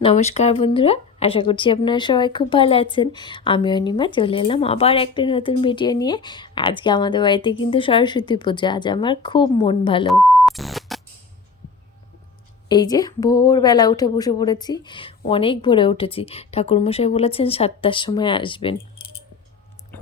নমস্কার বন্ধুরা, আশা করছি আপনারা সবাই খুব ভালো আছেন। আমি অনিমা চলে এলাম আবার একটা নতুন ভিডিও নিয়ে। আজকে আমাদের বাড়িতে কিন্তু সরস্বতী পুজো। আজ আমার খুব মন ভালো। এই যে ভোরবেলা উঠে বসে পড়েছি, অনেক ভোরে উঠেছি। ঠাকুরমশাই বলেছেন 7টার সময় আসবেন,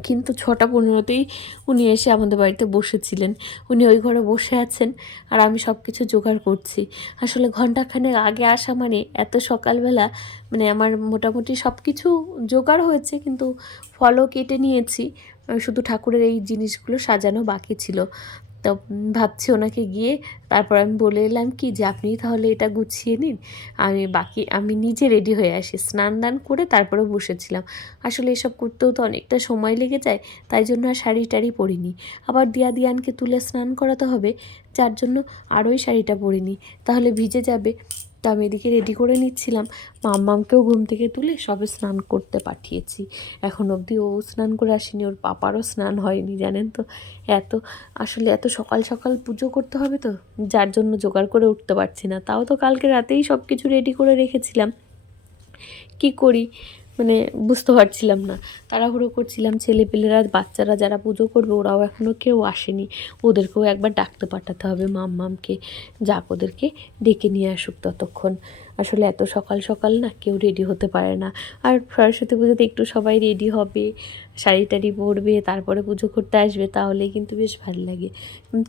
কিন্তু 6টা 15তেই উনি এসে আমাদের বাড়িতে বসেছিলেন। উনি ওই ঘরে বসে আছেন আর আমি সব কিছু জোগাড় করছি। আসলে ঘন্টাখানেক আগে আসা মানে এত সকালবেলা মানে আমার মোটামুটি সব কিছু জোগাড় হয়েছে, কিন্তু ফলও কেটে নিয়েছি, শুধু ঠাকুরের এই জিনিসগুলো সাজানো বাকি ছিল। তো ভাবছি ওনাকে গিয়ে তারপর আমি বলে এলাম কি যে আপনি তাহলে এটা গুছিয়ে নিন, আমি নিজে রেডি হয়ে আসি। স্নান দান করে তারপরে বসেছিলাম। আসলে এসব করতেও তো অনেকটা সময় লেগে যায়, তাই জন্য আর শাড়ি টাড়ি পরিনি। আবার দিয়ানকে তুলে স্নান করাতে হবে, যার জন্য আরোই শাড়িটা পরিনি, তাহলে ভিজে যাবে। তো আমি এদিকে রেডি করে নিচ্ছিলাম। মাম্মামকেও ঘুম থেকে তুলে সবে স্নান করতে পাঠিয়েছি। এখন অবধি ও স্নান করে আসেনি, ওর পাপারও স্নান হয়নি, জানেন তো। এত সকাল সকাল পুজো করতে হবে তো, যার জন্য জোগাড় করে উঠতে পারছি না। তাও তো কালকে রাতেই সব কিছু রেডি করে রেখেছিলাম, কি করি মানে বুঝতে পারছিলাম না। তাড়াহুড়ো করছিলাম। ছেলেপেলেরা, বাচ্চারা যারা পুজো করবে ওরাও এখনও কেউ আসেনি, ওদেরকেও একবার ডাকতে পাঠাতে হবে। মাম্মামকে যাক, ওদেরকে ডেকে নিয়ে আসুক ততক্ষণ। আসলে এত সকাল সকাল না কেউ রেডি হতে পারে না। আর সরস্বতী পুজোতে একটু সবাই রেডি হবে, শাড়ি টাড়ি পরবে, তারপরে পুজো করতে আসবে, তাহলেই কিন্তু বেশ ভালো লাগে।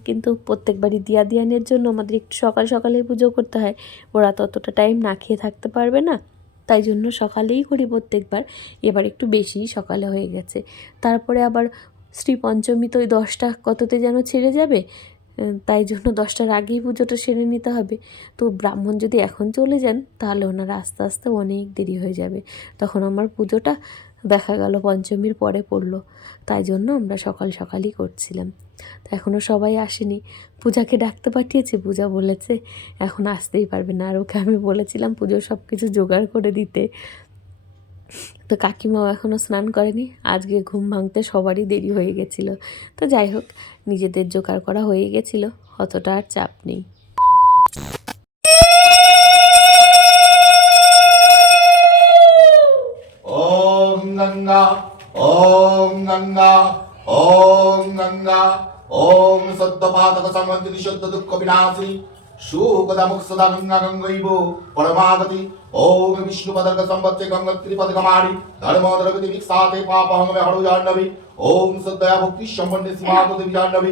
কিন্তু প্রত্যেকবারই দিয়ানের জন্য আমাদের একটু সকাল সকালেই পুজো করতে হয়। ওরা ততটা টাইম না খেয়ে থাকতে পারবে না, তাই জন্য সকালেই করি প্রত্যেকবার। এবার একটু বেশিই সকালে হয়ে গেছে। তারপরে আবার শ্রী পঞ্চমী তো ওই 10টা কততে যেন ছেড়ে যাবে, তাই জন্য 10টার আগেই পুজোটা সেরে নিতে হবে। তো ব্রাহ্মণ যদি এখন চলে যান তাহলে ওনারা আস্তে আস্তে অনেক দেরি হয়ে যাবে, তখন আমার পুজোটা দেখা গেল পঞ্চমীর পরে পড়লো। তাই জন্য আমরা সকাল সকালই করছিলাম। তো এখনও সবাই আসেনি। পূজাকে ডাকতে পাঠিয়েছি, পূজা বলেছে এখন আসতেই পারবে না। আর ওকে আমি বলেছিলাম পুজোর সব কিছু জোগাড় করে দিতে। তো কাকিমাও এখনও স্নান করেনি। আজকে ঘুম ভাঙতে সবারই দেরি হয়ে গেছিলো। তো যাই হোক, নিজেদের জোগাড় করা হয়ে গেছিলো, অতটা আর চাপ নেই। ওম গঙ্গা ওম গঙ্গা ওম গঙ্গা ওম সত্যপাতক সমন্ত্রি সত্য দুঃখ বিনাশিনী সুখদা মুক্সদা গঙ্গা গঙ্গৈব পরমাগতি ওম বিষ্ণুপদক সম্পত্তি গঙ্গা ত্রিপদকমারি ধর্মোদরগতি বিক্ষাতে পাপহঙ্গে হরু জাহ্নবী ওম সত্যয়া ভক্তি সম্পন্নে সীমাগতি জাহ্নবী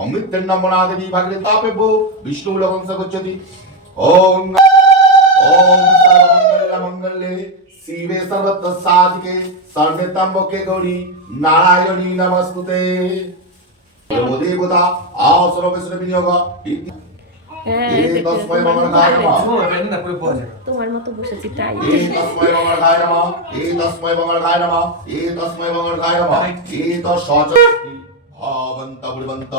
অমৃতন্নমনাদেবী ভাগিরতাপেভ্যো বিষ্ণু লবং সগচ্ছতি ওম ওম সর্বমঙ্গলে মঙ্গলে শিবে সর্বত্র সাধিকে শরণ্যে ত্র্যম্বকে গৌরী নারায়ণী নমস্তুতে। দেবতা আসর বিষ্ণু বিনিয়োগ তস্মৈ মঙ্গলায় নমঃ। তোমার মতো বসেছি তাই। তস্মৈ মঙ্গলায় নমঃ। তস্মৈ মঙ্গলায় নমঃ। তস্মৈ মঙ্গলায় নমঃ। তস্মৈ ভাবন্ত বুড়বন্ত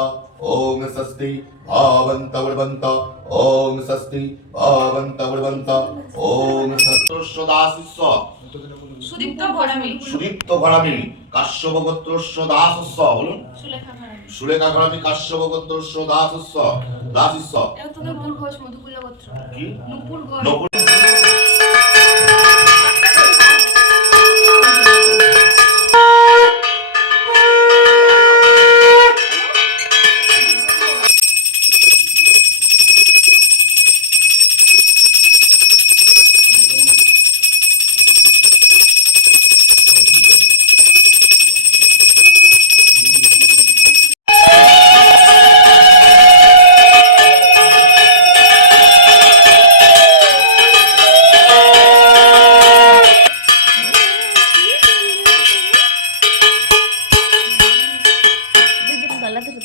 ওম ষষ্ঠী ভাবন্ত বুড়বন্ত ওম ষষ্ঠী ভাবন্ত বুড়বন্ত ওম ষষ্ঠস্য দাসস্য সুদীপ্ত ঘরামি কাশ্যপ গোত্রস্য দাসস্য বলুন সুলেখা ঘরামি কাশ্যপ গোত্রস্য দাসস্য কি নূপুর গলা ধরে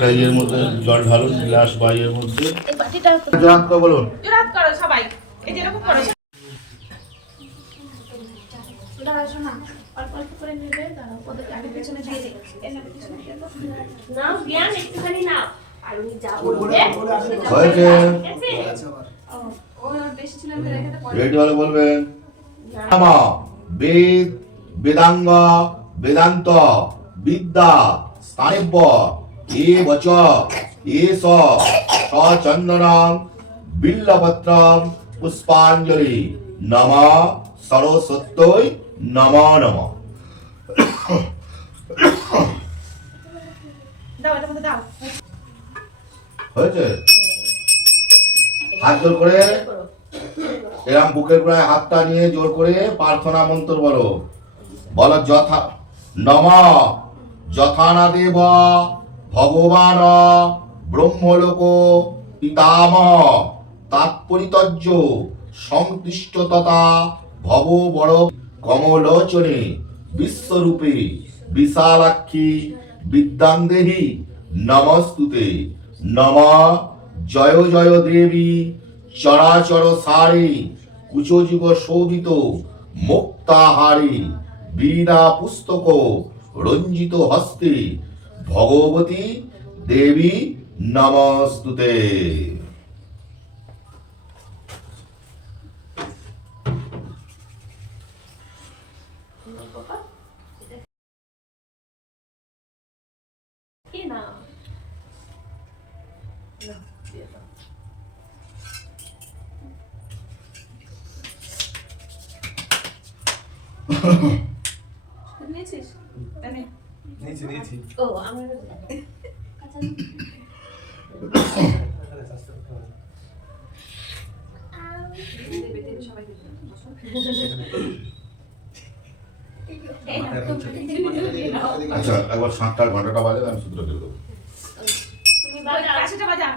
দাঁড়িয়ে এর মধ্যে জল ঢালুন, গ্লাস বা এর মধ্যে জোরাত করে বলুন। জোরাত করো সবাই, এই যে এরকম করো। অল্প অল্প করে নেবে, দাঁড়াও ওদের আগে পেছনে দিয়ে দিই। নাও জ্ঞান একটুখানি নাও, আর উনি যা বলবে হয়েছে। ও বেশি ছিলাম রেখাতে পড়ে রেডি হলে বলবেন নামা বেদ বেদাঙ্গ বেদান্ত বিদ্যা স্থানেব্য এ বচ এ সচন্দনম বিল্লপত্রম পুষ্পাঞ্জলি নমঃ সরস্বত্যৈ নমঃ নমঃ। দাও এটা মধ্যে দাও হয়েছে? হাত জোর করে এরম বুকের গোড়ায় হাতটা নিয়ে জোর করে প্রার্থনা মন্ত্র বলো। বলো যথা নম যথানা দেব ভগবান ব্রহ্মলোক পিতামহ তাৎপরিতজ্য সংকৃষ্টততা ভব বড় কমলোচনে বিশ্বরূপে বিশালাক্ষী বিদ্যান্দেহি নমস্তুতে। নম জয় জয় দেবী চরাচর সারে কুচযুগ শোভিত মুক্তাহারে বীণা পুস্তক রঞ্জিত হস্তে ভগবতী দেবী নমস্তুতে। কি না নিয়েছিস তাই নিয়েছি ও আমার আচ্ছা একবার 7টা ঘন্টাটা বাজে আমি সূত্র দিয়ে দেবো। তুমি বাজা কাশিটা বাজা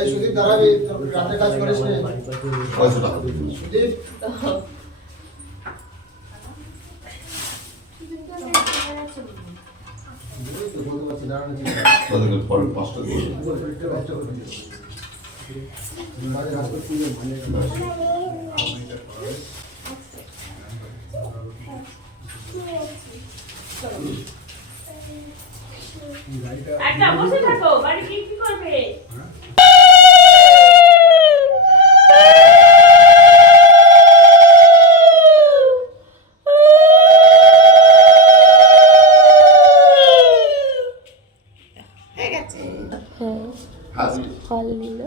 এই সুদীপ দাঁড়াবি, রাতে কাজ করিস না। পয়সা টাকা সুদীপ বলতে পারছি দাঁড়ানো ঠিক আছে। তাদের পরে 5টা দিয়ে কাজে কাজ করতে গিয়ে মানে একটা বসে থাকো বাড়ি কি কি করবে ফল নিল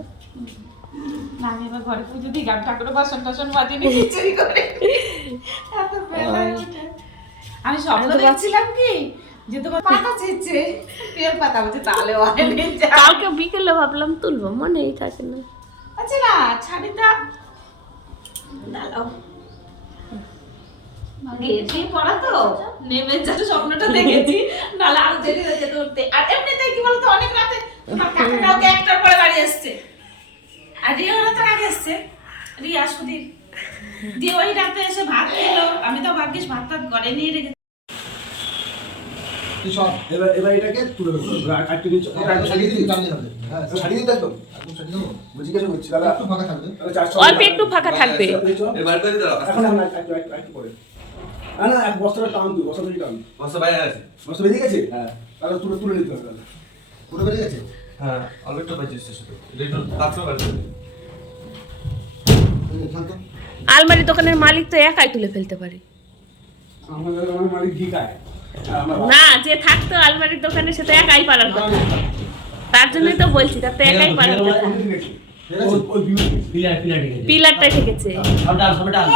না আমি এবার ঘরে পুজো দিই গান ঠাকুর বাসন টাসন বাজিনি কিছুই করে এত বেলা ওঠে। আমি স্বপ্ন দেখছিলাম কি যে তোমার পাতা ছিঁড়ছে পেয়ার পাতা বলছে তাহলে ওয়াইনে যা কালকে বিকেলে ভাবলাম তুলবো মনেই থাকে না আচ্ছা না ছাড়িটা দাঁড়াও গেছি পড়া তো নেমে যা স্বপ্নটা দেখেছি নালে আরো দেরি হয়ে যেত উঠতে আর এমনিতেই কি বলতো অনেক রাতে তোমার কাকাটাও তো একটার পরে বাড়ি আসছে আর রিয়া তো আগে আসছে রিয়া সুদীপ দিয়ে ওই রাতে এসে ভাত খেলো আমি তো ভাগ্যিস ভাত টাত ঘরে নিয়ে রেখে এবার এটাকে তুলে দেবো আটকে দিচ্ছ ছাড়িয়ে দিবি টানলে হবে। হ্যাঁ ছাড়িয়ে দিতে একদম ছাড়িয়ে দেবো। জিজ্ঞাসা করছি তাহলে একটু ফাঁকা থাকবে। অল্প একটু ফাঁকা থাকবে এবার করে দাও এখন আমরা একটু পরে না এক বস্তাটা টান তুই বস্তা তুই টান বসে বাইরে আছে বস্তা বেরিয়ে গেছে হ্যাঁ তাহলে তুলে নিতে হবে তাহলে পুরো বেরিয়ে গেছে? হ্যাঁ অল্প একটু বাজছে শুধু একটু কাটতে পারবে শান্ত। আলমারি দোকানের মালিক তো একাই তুলে ফেলতে পারে আমাদের আমার মালিক ঘি খায় আর আমরা না যে থাকতো আলমারির দোকানে সে তো একাই পারার কথা তার জন্যই তো বলছি তার তো একাই পারার কথা ওই বিল পিলার পিলার ঠিক আছে পিলারটা ঠেকেছে সামনে ডাল সামনে ডাল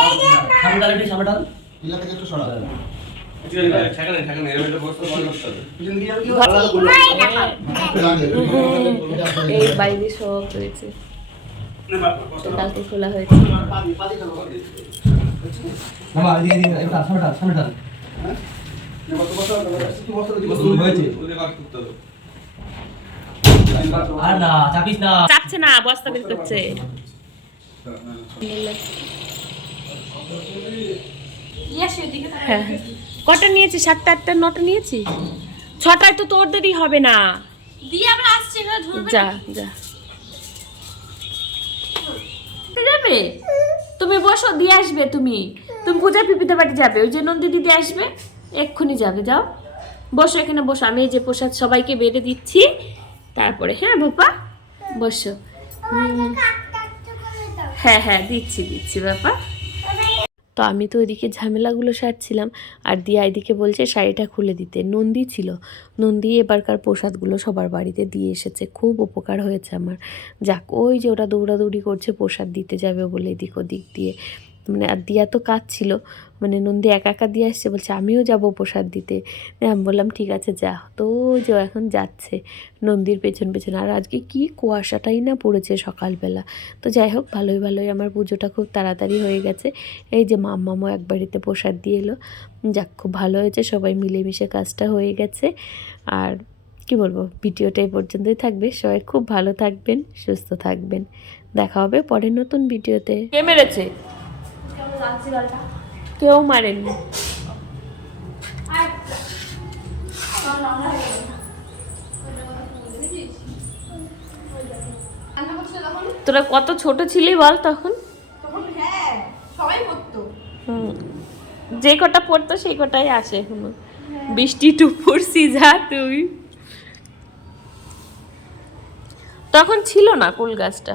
সামনে ডাল পিলা থেকে একটু সরা ঠেকা নেই, এরকম একটা বস্তা বন্ধ করতে হবে। পিছন দিকে যাবে কি হবে? আলাদা করবে। এই বাইরে সব রয়েছে, বস্তাটা কালকে খোলা হয়েছে। পাতি খাবো। বাবা এদিকে এদিকে এটা সামনে টান হ্যাঁ? যে বস্তা কি বস্তা কি বস্তা হয়েছে। ওদের কাজ করতে হবে। আর না চাপিস না। চাপছে না, বস্তা বের করছে। হ্যাঁ, কটা নিয়েছি? 7টা 8টা 9টা নিয়েছি। 6টায় তো তোর দেরি হবে না। দিয়ে আমরা আসছি এখানে ধরবে যা যা যাবে, তুমি বসো, দিয়ে আসবে। তুমি পূজা পিপিতে বাড়ি যাবে, ওই যে নন্দী দিদি আসবে, এক্ষুনি যাবে। যাও বসো, এখানে বসো। আমি এই যে প্রসাদ সবাইকে বেড়ে দিচ্ছি, তারপরে হ্যাঁ বাবা বসো। হ্যাঁ হ্যাঁ দিচ্ছি বাবা। তো আমি তো ওইদিকে ঝামেলাগুলো সারছিলাম, আর দিয়া এদিকে বলছে শাড়িটা খুলে দিতে। নন্দী ছিল, নন্দী এবারকার প্রসাদগুলো সবার বাড়িতে দিয়ে এসেছে, খুব উপকার হয়েছে আমার। যাক, ওই যে ওরা দৌড়াদৌড়ি করছে প্রসাদ দিতে যাবে বলে এদিক ওদিক দিয়ে, মানে আর দিয়া তো কাজ ছিল, মানে নন্দী একা একা দিয়ে আসছে, বলছে আমিও যাব প্রসাদ দিতে। আমি বললাম ঠিক আছে যা। তো ওই যে এখন যাচ্ছে নন্দীর পেছন পেছন। আর আজকে কি কুয়াশাটাই না পড়েছে সকালবেলা। তো যাই হোক, ভালোই আমার পুজোটা খুব তাড়াতাড়ি হয়ে গেছে। এই যে মাম্মামও এক বাড়িতে প্রসাদ দিয়ে এলো। যাক, খুব ভালো হয়েছে, সবাই মিলেমিশে কাজটা হয়ে গেছে। আর কি বলবো, ভিডিওটা এই পর্যন্তই থাকবে। সবাই খুব ভালো থাকবেন, সুস্থ থাকবেন। দেখা হবে পরের নতুন ভিডিওতে। কে মেরেছে? কেউ মারেনি। তোরা কত ছোট ছিলি বল তখন? হ্যাঁ সবাই করতো। যে কটা পড়তো সেই কটাই আসে এখনো। বৃষ্টি টুপুর সিজা তুই। তখন ছিল না কুল গাছটা।